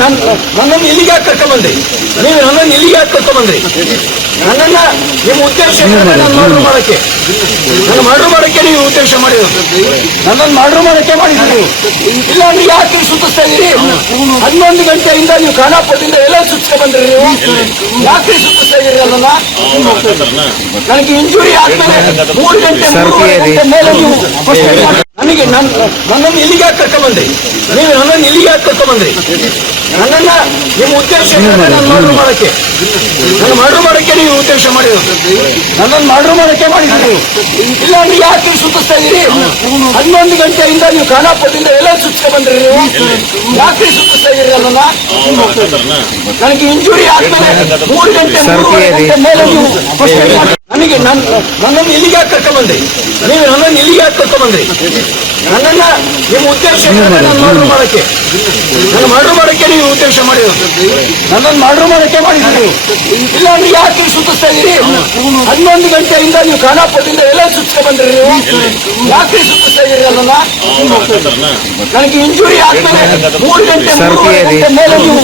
ನನ್ನನ್ನು ಇಲ್ಲಿಗೆ ಯಾಕೆ ಕರ್ಕೊಂಡ್ಬಂದ್ರಿ? ನೀವು ನನ್ನನ್ನು ಇಲ್ಲಿಗೆ ಯಾಕೆ ಕರ್ಕೊಂಡ್ಬಂದ್ರಿ? ನನ್ನನ್ನ ನಿಮ್ಮ ಉದ್ದೇಶ ನನ್ನ ಮರ್ಡರ್ ಮಾಡಕ್ಕೆ, ನನ್ನ ಮರ್ಡರ್ ಮಾಡಕ್ಕೆ ನೀವು ಉದ್ದೇಶ ಮಾಡಿರೋದು. ನನ್ನನ್ನು ಮರ್ಡರ್ ಮಾಡಕ್ಕೆ ಮಾಡಿದ್ರಿ. ಇಲ್ಲ ಅಂದ್ರೆ ಯಾಕೆ ಸುತ್ತಿಸ್ತಾ ಇದೀರಿ? 11 ಗಂಟೆಯಿಂದ ನೀವು ಖಾನಾಪುರದಿಂದ ಎಲ್ಲ ಸುತ್ತಿಸ್ತಾ ಬಂದ್ರಿ. ನೀವು ಯಾಕೆ ಸುತ್ತಿಸ್ತಾ ಇದೀರಿ? ನನಗೆ ಇಂಜುರಿ ಆದ್ಮೇಲೆ 3 ಗಂಟೆ ಮೇಲೆ ನೀವು ನನ್ನನ್ನು ಇಲ್ಲಿಗೆ ಯಾಕೆ ಕರ್ಕೊಂಡ್ಬಂದ್ರಿ? ನೀವು ನನ್ನನ್ನು ಇಲ್ಲಿಗೆ ಯಾಕೆ ಕರ್ಕೊಂಡ್ಬಂದ್ರಿ? ನನ್ನನ್ನ ನಿಮ್ಮ ಉದ್ದೇಶ ನನ್ನ ಮರ್ಡರ್ ಮಾಡಕ್ಕೆ, ನನ್ನ ಮರ್ಡರ್ ಮಾಡಕ್ಕೆ ನೀವು ಉದ್ದೇಶ ಮಾಡಿರೋದು. ನನ್ನನ್ನು ಮರ್ಡರ್ ಮಾಡಕ್ಕೆ ಮಾಡಿದ್ರಿ. ಇಲ್ಲ ಅಂದ್ರೆ ಯಾಕೆ ಸುತ್ತಿಸ್ತಾ ಇದೀರಿ? 11 ಗಂಟೆಯಿಂದ ನೀವು ಖಾನಾಪುರದಿಂದ ಎಲ್ಲ ಸುತ್ತಿಸ್ತಾ ಬಂದ್ರಿ. ನೀವು ಯಾಕೆ ಸುತ್ತಿಸ್ತಾ ಇದೀರಿ? ನನಗೆ ಇಂಜುರಿ ಆದ್ಮೇಲೆ 3 ಗಂಟೆ ಮೇಲೆ ನೀವು ನನ್ನನ್ನು ಇಲ್ಲಿಗೆ ಯಾಕೆ ಕರ್ಕೊಂಡ್ಬಂದ್ರಿ? ನೀವು ನನ್ನನ್ನು ಇಲ್ಲಿಗೆ ಯಾಕೆ ಕರ್ಕೊಂಡ್ಬಂದ್ರಿ? ನನ್ನನ್ನ ನಿಮ್ಮ ಉದ್ದೇಶ ನನ್ನ ಮರ್ಡರ್ ಮಾಡಕ್ಕೆ, ನನ್ನ ಮರ್ಡರ್ ಮಾಡಕ್ಕೆ ನೀವು ಉದ್ದೇಶ ಮಾಡಿರೋದು. ನನ್ನನ್ನು ಮರ್ಡರ್ ಮಾಡಕ್ಕೆ ಮಾಡಿದ್ರಿ. ಇಲ್ಲ ಅಂದ್ರೆ ಯಾಕೆ ಸುತ್ತಿಸ್ತಾ ಇದೀರಿ? 11 ಗಂಟೆಯಿಂದ ನೀವು ಖಾನಾಪುರದಿಂದ ಎಲ್ಲ ಸುತ್ತಿಸ್ತಾ ಬಂದ್ರಿ. ನೀವು ಯಾಕೆ ಸುತ್ತಿಸ್ತಾ ಇದೀರಿ? ನನಗೆ ಇಂಜುರಿ ಆದ್ಮೇಲೆ 3 ಗಂಟೆ ಮೇಲೆ ನೀವು